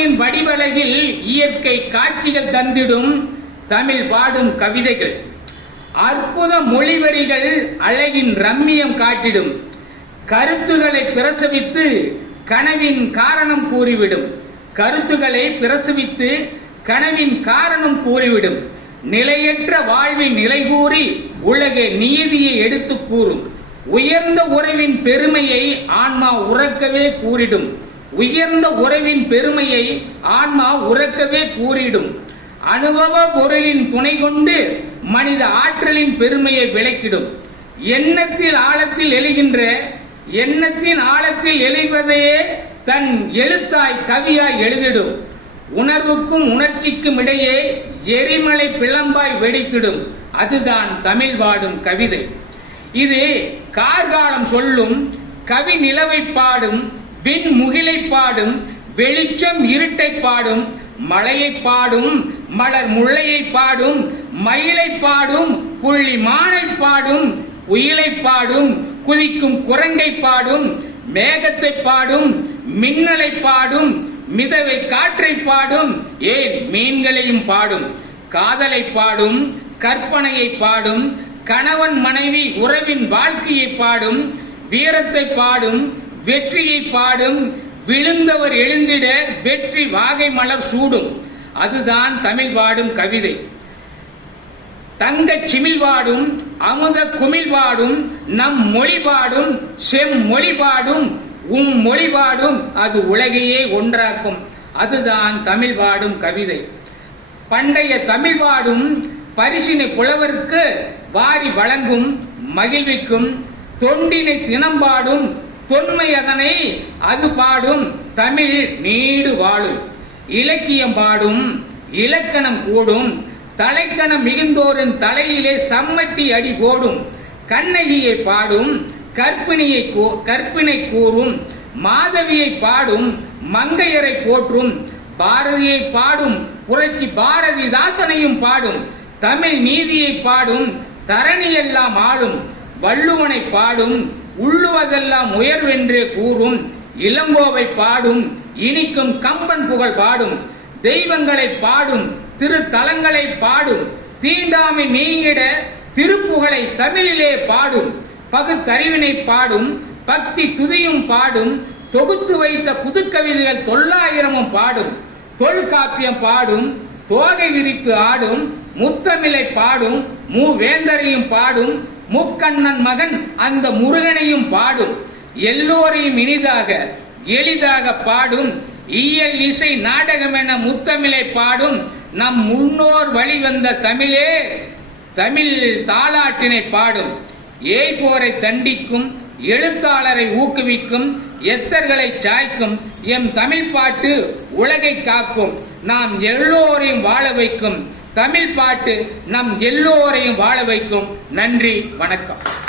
பார்வையின் வடிவலகில் இயற்கை காட்சிகள் தந்திடும் தமிழ் பாடும் கவிதைகள். அற்புத மொழிவரிகள் அழகின் ரம்மியம் காட்டிடும். கருத்துகளை பிரசவித்து கனவின் காரணம் கூறிவிடும். கருத்துக்களை பிரசவித்து கனவின் காரணம் கூறிவிடும். நிலையற்ற வாழ்வின் நிலை கூறி உலக நீதியை எடுத்து கூறும். உயர்ந்த உறவின் பெருமையை ஆன்மா உறக்கவே கூறிடும். உயர்ந்த உறவின் பெருமையை ஆன்மா உறக்கவே கூறிடும். அனுபவ பொருளின் துணை கொண்டு மனித ஆற்றலின் பெருமையை விளக்கிடும். எண்ணத்தில் ஆழத்தில் எழுகின்ற எண்ணத்தின் ஆழத்தில் எழுவதையே தன் எழுத்தாய் கவியாய் எழுதிடும். உணர்வுக்கும் உணர்ச்சிக்கும் இடையே எரிமலை பிளம்பாய் வெடித்திடும். அதுதான் தமிழ் பாடும் கவிதை. இது கார்காலம் சொல்லும் கவி நிலவை பாடும் விண் முகிலை பாடும் வெளிச்சம் இருட்டை பாடும் மலையை பாடும் மலர் முள்ளையை பாடும் மயிலை பாடும் புள்ளி மானை பாடும் உயிலை பாடும் குதிக்கும் குரங்கை பாடும் மேகத்தை பாடும் மின்னலை பாடும் மிதவை காற்றை பாடும் ஏன் மீன்களையும் பாடும். காதலை பாடும் கற்பனையை பாடும் கணவன் மனைவி உறவின் வாழ்க்கையை பாடும் வீரத்தை பாடும் வெற்றியை பாடும் விழுந்தவர் எழுந்திட வெற்றி வாகை மலர் சூடும். அதுதான் தமிழ் பாடும் கவிதை. தங்கச் சிமிழ் பாடும் அமுத குமிழ் பாடும் நம் மொழி பாடும் செம்மொழி பாடும் உம் மொழி பாடும் அது உலகையே ஒன்றாக்கும். அதுதான் தமிழ் பாடும் கவிதை. பண்டைய தமிழ் பாடும் பரிசினை புலவருக்கு வாரி வழங்கும் மகிழ்விக்கும் தொண்டினை தினம்பாடும் தொன்மை அதனை அது பாடும் தமிழ் நீடு வாழும். இலக்கியம் பாடும் இலக்கணம் கூடும் தலைக்கணம் மிகுந்தோரின் தலையிலே சம்மட்டி அடி போடும். கண்ணகியை பாடும் கற்பிணியை கற்பினை கூறும். மாதவியை பாடும் மங்கையரை போற்றும். பாரதியை பாடும் புரட்சி பாரதிதாசனையும் பாடும். தமிழ் நீதியை பாடும் தரணியெல்லாம் ஆளும். வள்ளுவனை பாடும் உள்ளுவதெல்லாம் உயர்வென்றே கூறும் இளங்கோவை பாடும் இனிக்கும் கம்பன் புகழ் பாடும் தெய்வங்களை பாடும் திருத்தலங்களை பாடும் தீண்டாமை நீங்கிட திருப்புகழை தமிழிலே பாடும் பகுத்தறிவினை பாடும் பக்தி துதியும் பாடும் தொகுத்து வைத்த புதுக்கவிதைகள் தொள்ளாயிரமும் பாடும் தொல்காப்பியம் பாடும் தோகை விரித்து ஆடும் முத்தமிழை பாடும் மூவேந்தரையும் பாடும் முக்கண்ணன் மகன் அந்த முருகனையும் பாடும். எல்லோரையும் இனிதாக எளிதாக பாடும். இயல் இசை நாடகம் என முத்தமிழை பாடும். நம் முன்னோர் வழி வந்த தமிழே தமிழ் தாலாட்டினை பாடும். ஏய்போரை தண்டிக்கும் எழுத்தாளரை ஊக்குவிக்கும் எத்தர்களை சாய்க்கும் எம் தமிழ் பாட்டு உலகை காக்கும் நாம் எல்லோரையும் வாழ வைக்கும். தமிழ் பாட்டு நம் எல்லோரையும் வாழ வைக்கும். நன்றி வணக்கம்.